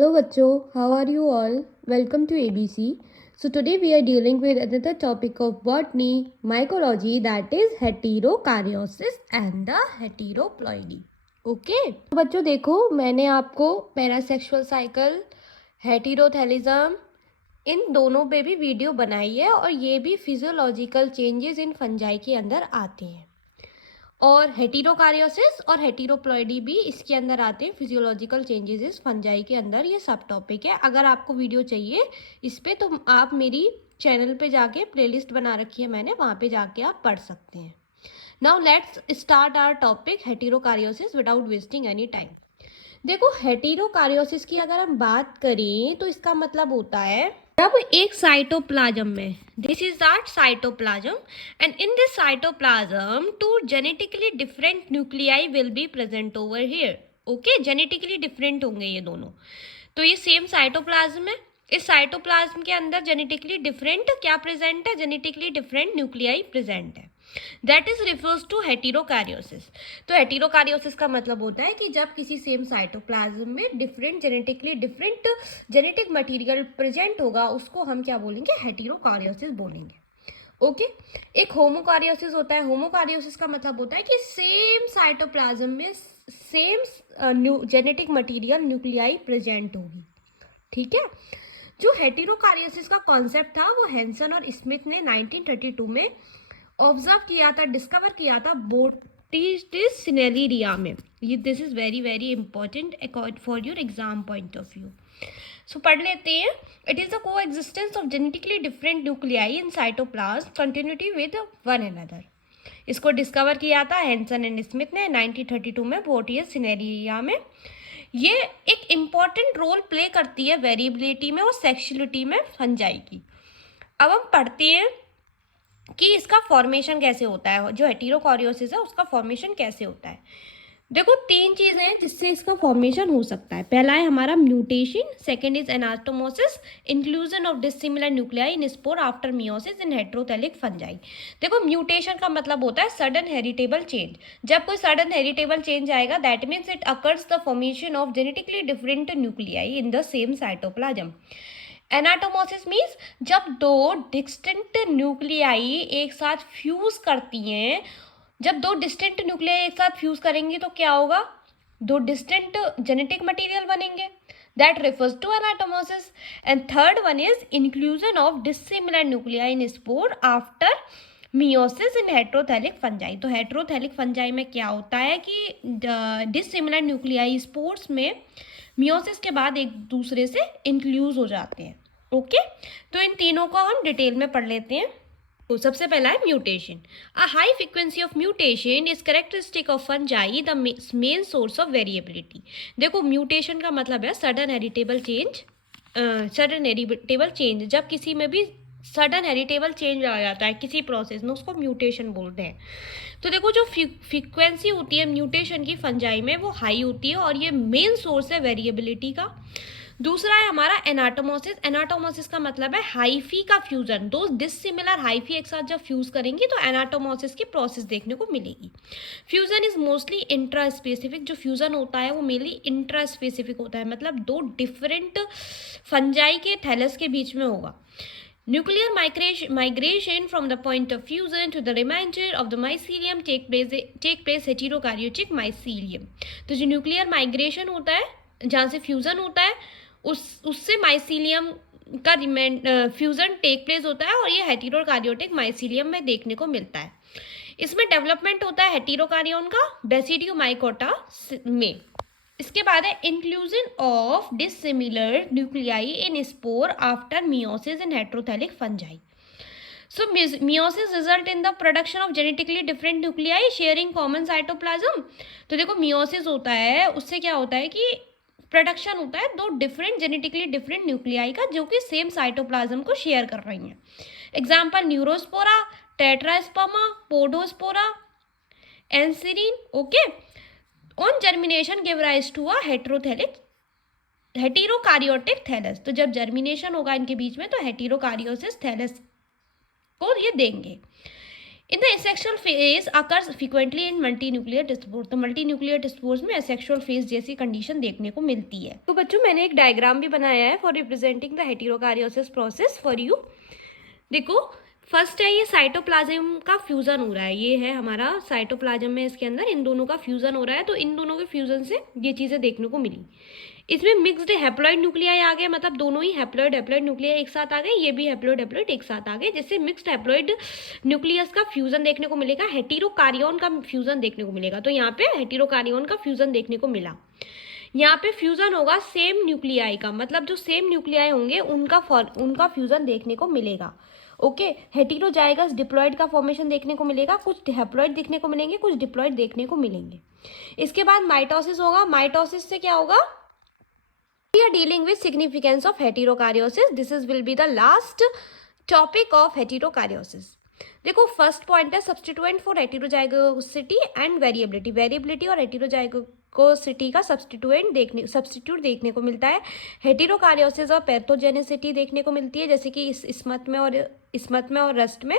Hello बच्चों, how are you all? Welcome to ABC. So today we are dealing with another topic of botany, mycology, that is heterokaryosis and the heteroploidy. Okay? तो बच्चों देखो, मैंने आपको parasexual cycle, हेटेरोथैलिज्म इन दोनों पे भी video बनाई है और ये भी फिजियोलॉजिकल चेंजेस इन फंजाई के अंदर आते हैं और हेटेरोकारियोसिस और हेटेरोप्लॉइडी भी इसके अंदर आते हैं। फिजियोलॉजिकल चेंजेस इस फंजाई के अंदर ये सब टॉपिक है। अगर आपको वीडियो चाहिए इस पे तो आप मेरी चैनल पे जाके प्लेलिस्ट बना रखी है मैंने, वहाँ पे जाके आप पढ़ सकते हैं। Now let's start our topic heterokaryosis without wasting any time. देखो, हेटेरोकारियोसिस की अगर हम बात करें तो इसका मतलब होता है जब एक साइटोप्लाज्म में, this is that cytoplasm, and in this cytoplasm two genetically different nuclei will be present over here. Okay, genetically different होंगे ये दोनों। तो ये सेम साइटोप्लाज्म है, इस साइटोप्लाज्म के अंदर जेनेटिकली डिफरेंट क्या प्रेजेंट है, जेनेटिकली डिफरेंट न्यूक्लियाई प्रेजेंट है। That is refers to heterokaryosis. तो हेटेरोकारियोसिस का मतलब होता है कि जब किसी सेम साइटोप्लाज्म में different genetically different genetic material present होगा, उसको हम क्या बोलेंगे, हेटेरोकारियोसिस बोलेंगे। ओके एक होमोकारियोसिस होता है। होमोकारियोसिस का मतलब होता है कि सेम साइटोप्लाज्म में same genetic material nuclei present होगी। ठीक है, जो हेटेरोकारियोसिस का कॉन्सेप्ट था वो हैंसन और स्मिथ ने 1932 में ऑब्जर्व किया था, डिस्कवर किया था बोटिस्टिस सिनेलिरिया में। ये this is very very important for your exam point of view. So पढ़ लेते हैं। It is the coexistence of genetically different nuclei in cytoplasm continuity with one another. इसको डिस्कवर किया था हैंसन एंड स्मिथ ने 1932 में बोटिस्टिस cinerea में। ये एक इम्पॉर्टेंट रोल प्ले करती है वेरिएबिलिटी में और सेक्सुअलिटी में फंजाई की। अब हम पढ़ते हैं कि इसका फॉर्मेशन कैसे होता है, जो हेटेरोकारियोसिस है उसका फॉर्मेशन कैसे होता है। देखो, तीन चीजें हैं जिससे इसका फॉर्मेशन हो सकता है। पहला है हमारा mutation, second is anastomosis, inclusion of dissimilar nuclei in spore after meiosis in heterothallic fungi. देखो, म्यूटेशन का मतलब होता है सडन हेरिटेबल चेंज। जब कोई सडन हेरिटेबल चेंज आएगा that means it occurs the formation of genetically different nuclei in the same cytoplasm. Anastomosis means जब दो डिस्टिंक्ट न्यूक्लियाई एक साथ फ्यूज करती हैं। जब दो डिस्टिंक्ट न्यूक्लियाई एक साथ फ्यूज करेंगी तो क्या होगा, दो डिस्टिंक्ट जेनेटिक मटेरियल बनेंगे। That refers to anastomosis. And third one is inclusion of dissimilar nuclei in spore after meiosis in heterothallic fungi. तो हेटेरोथैलिक फंजाई में क्या होता है कि डिसिमिलर न्यूक्लियाई स्पोर्स में मियोसिस के बाद एक दूसरे से इंक्लूज हो जाते हैं। ओके तो इन तीनों को हम डिटेल में पढ़ लेते हैं। तो सबसे पहला है mutation. A high frequency of mutation is characteristic of fungi, the main source of variability. देखो, म्यूटेशन का मतलब है sudden heritable change. Sudden heritable change, जब किसी में भी सडन हेरिटेबल चेंज आ जाता है किसी प्रोसेस में, उसको म्यूटेशन बोलते हैं। तो देखो, जो फ्रीक्वेंसी होती है म्यूटेशन की फंजाई में वो हाई होती है और ये मेन सोर्स है वेरिएबिलिटी का। दूसरा है हमारा एनाटोमोसिस। एनाटोमोसिस का मतलब है हाइफी का फ्यूजन। दो डिसिमिलर हाइफी एक साथ जब फ्यूज करेंगी तो एनाटोमोसिस की प्रोसेस देखने को मिलेगी। Fusion is mostly intra specific. जो फ्यूजन होता है वो मेनली इंट्रा स्पेसिफिक होता है, मतलब दो डिफरेंट फंजाई के थैलस के बीच में होगा। Nuclear migration from the point of fusion to the remainder of the mycelium take place heterokaryotic mycelium। तो जो न्यूक्लियर माइग्रेशन होता है जहाँ से फ्यूजन होता है उससे माइसीलियम का फ्यूजन टेक प्लेस होता है और ये हेटेरोकारियोटिक माइसीलियम में देखने को मिलता है। इसमें डेवलपमेंट होता है हेटेरोकारियोन का बेसिडियोमाइकोटा में। इसके बाद है inclusion of dissimilar nuclei in spore after meiosis in heterothallic fungi. So meiosis result in the production of genetically different nuclei sharing common cytoplasm। तो देखो, meiosis होता है उससे क्या होता है कि प्रोडक्शन होता है दो डिफरेंट जेनेटिकली डिफरेंट न्यूक्लियाई का जो कि सेम साइटोप्लाज्म को शेयर कर रही हैं। Example neurospora, tetrasperma, podospora, anserina. Okay, on germination give rise to a heterokaryotic thallus. तो जब जर्मिनेशन होगा इनके बीच में तो हेटेरोकारियोसिस थैलस को ये देंगे। In the asexual phase occurs frequently in multinuclear diaspores. तो मल्टीन्यूक्लियर डिस्पोर्स में एसेक्सुअल फेज जैसी कंडीशन देखने को मिलती है। तो बच्चों मैंने एक डायग्राम भी बनाया है for representing the heterokaryosis process for you. देखो फर्स्ट है ये साइटोप्लाज्म का फ्यूजन हो रहा है, ये है हमारा साइटोप्लाज्म में, इसके अंदर इन दोनों का फ्यूजन हो रहा है। तो इन दोनों के फ्यूजन से ये चीज़ें देखने को मिली। इसमें मिक्स्ड हैप्लॉइड न्यूक्लियाई आ गए, मतलब दोनों ही हैप्लॉइड न्यूक्लियाई एक साथ आ गए, ये भी हैप्लॉइड एक साथ आ गए, जिससे मिक्स्ड हैप्लॉइड न्यूक्लियस का फ्यूजन देखने को मिलेगा, हेटेरोकारियन का फ्यूजन देखने को मिलेगा। तो यहाँ पे हेटेरोकारियन का फ्यूजन देखने को मिला। यहाँ पे फ्यूजन होगा सेम न्यूक्लियाई का, मतलब जो सेम न्यूक्लियाई होंगे उनका फ्यूजन देखने को मिलेगा। ओके, हेटेरोजाइगस डिप्लॉइड का फॉर्मेशन देखने को मिलेगा, कुछ हैप्लॉइड देखने को मिलेंगे, कुछ डिप्लॉइड देखने को मिलेंगे। इसके बाद माइटोसिस होगा। माइटोसिस से क्या होगा? We are dealing with significance of heterokaryosis. This is will be the last topic of heterokaryosis. देखो फर्स्ट पॉइंट है substituent for heterozygosity and variability. Variability और हेटेरोजाइगोसिटी का सब्सटीट्यूट देखने को मिलता है। हेटेरोकारियोसिस और पैथोजेनिसिटी देखने को मिलती है, जैसे कि इस्मत में और रस्ट में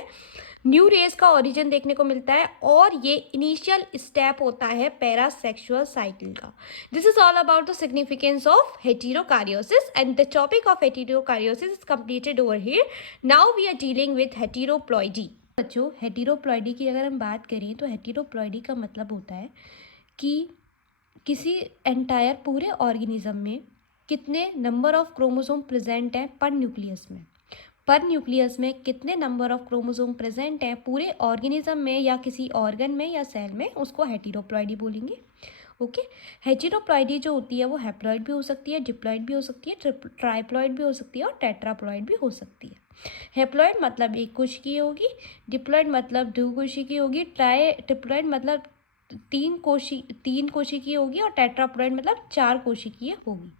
न्यू रेस का ओरिजिन देखने को मिलता है, और ये इनिशियल स्टेप होता है पैरासेक्सुअल साइकिल का। This is all about the significance of heterokaryosis and the topic of heterokaryosis is completed over here. Now we are dealing with heteroploidy. बच्चों हेटेरोप्लॉइडी की अगर हम बात करें तो हेटेरोप्लॉइडी का मतलब होता है कि किसी एंटायर पूरे ऑर्गेनिज्म में कितने नंबर ऑफ क्रोमोसोम प्रेजेंट हैं पर न्यूक्लियस में। पर न्यूक्लियस में कितने नंबर ऑफ क्रोमोसोम प्रेजेंट हैं पूरे ऑर्गेनिज्म में या किसी ऑर्गन में या सेल में, उसको हेटेरोप्लॉइडी बोलेंगे। ओके, हेटेरोप्लॉइडी जो होती है वो हैप्लॉइड भी हो सकती है, डिप्लॉइड भी हो सकती है, ट्राइप्लॉइड भी हो सकती है और टेट्राप्लॉइड भी हो सकती है। हैप्लॉइड मतलब एक कोशिकीय होगी, डिप्लॉइड मतलब दो कोशिकीय होगी, ट्रिप्लॉइड मतलब तीन कोशिकीय होगी, और टेट्राप्लॉइड मतलब चार कोशिकीय होगी।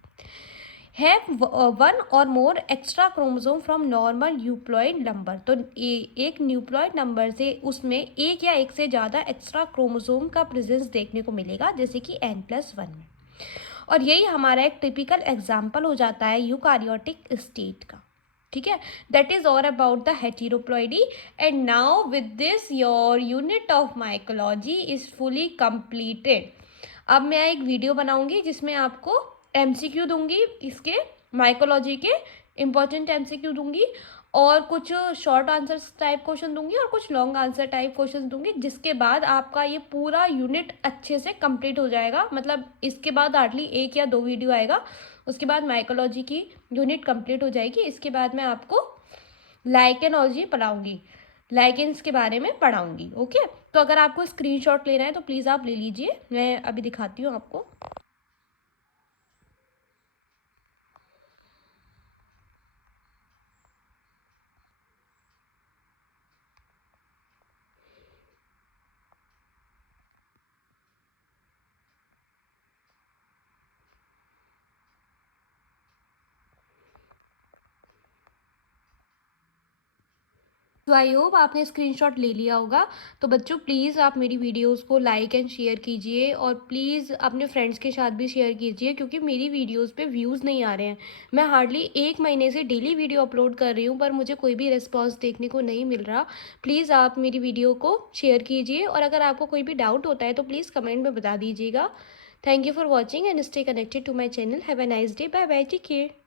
हैव वन और more extra chromosome from normal euploid number. तो एक न्यूप्लॉइड नंबर से उसमें एक या एक से ज़्यादा एक्स्ट्रा क्रोमोसोम का प्रेजेंस देखने को मिलेगा, जैसे कि N+1 में। और यही हमारा एक टिपिकल एग्जाम्पल हो जाता है यूकारियोटिक स्टेट का। ठीक है, that is all about the heteroploidy. And now with this your unit of mycology is fully completed. अब मैं एक वीडियो बनाऊंगी जिसमें आपको MCQ दूंगी, इसके माइकोलॉजी के इम्पॉर्टेंट MCQ दूंगी, और कुछ शॉर्ट आंसर्स टाइप क्वेश्चन दूंगी और कुछ लॉन्ग आंसर टाइप क्वेश्चन दूंगी, जिसके बाद आपका ये पूरा यूनिट अच्छे से कंप्लीट हो जाएगा। मतलब इसके बाद हार्डली 1 या 2 वीडियो आएगा, उसके बाद माइकोलॉजी की यूनिट कंप्लीट हो जाएगी। इसके बाद मैं आपको लाइकेनोलॉजी पढ़ाऊंगी, लाइकेंस के बारे में पढ़ाऊंगी। ओके, तो अगर आपको स्क्रीनशॉट लेना है तो प्लीज़ आप ले लीजिए, मैं अभी दिखाती हूँ आपको। तो आई होप आपने स्क्रीनशॉट ले लिया होगा। तो बच्चों प्लीज़ आप मेरी वीडियोस को लाइक एंड शेयर कीजिए, और प्लीज़ अपने फ्रेंड्स के साथ भी शेयर कीजिए, क्योंकि मेरी वीडियोस पे व्यूज़ नहीं आ रहे हैं। मैं हार्डली 1 महीने से डेली वीडियो अपलोड कर रही हूँ, पर मुझे कोई भी रिस्पॉन्स देखने को नहीं मिल रहा। प्लीज़ आप मेरी वीडियो को शेयर कीजिए, और अगर आपको कोई भी डाउट होता है तो प्लीज़ कमेंट में बता दीजिएगा। Thank you for watching and stay connected to my channel. Have a nice day. Bye bye, take care.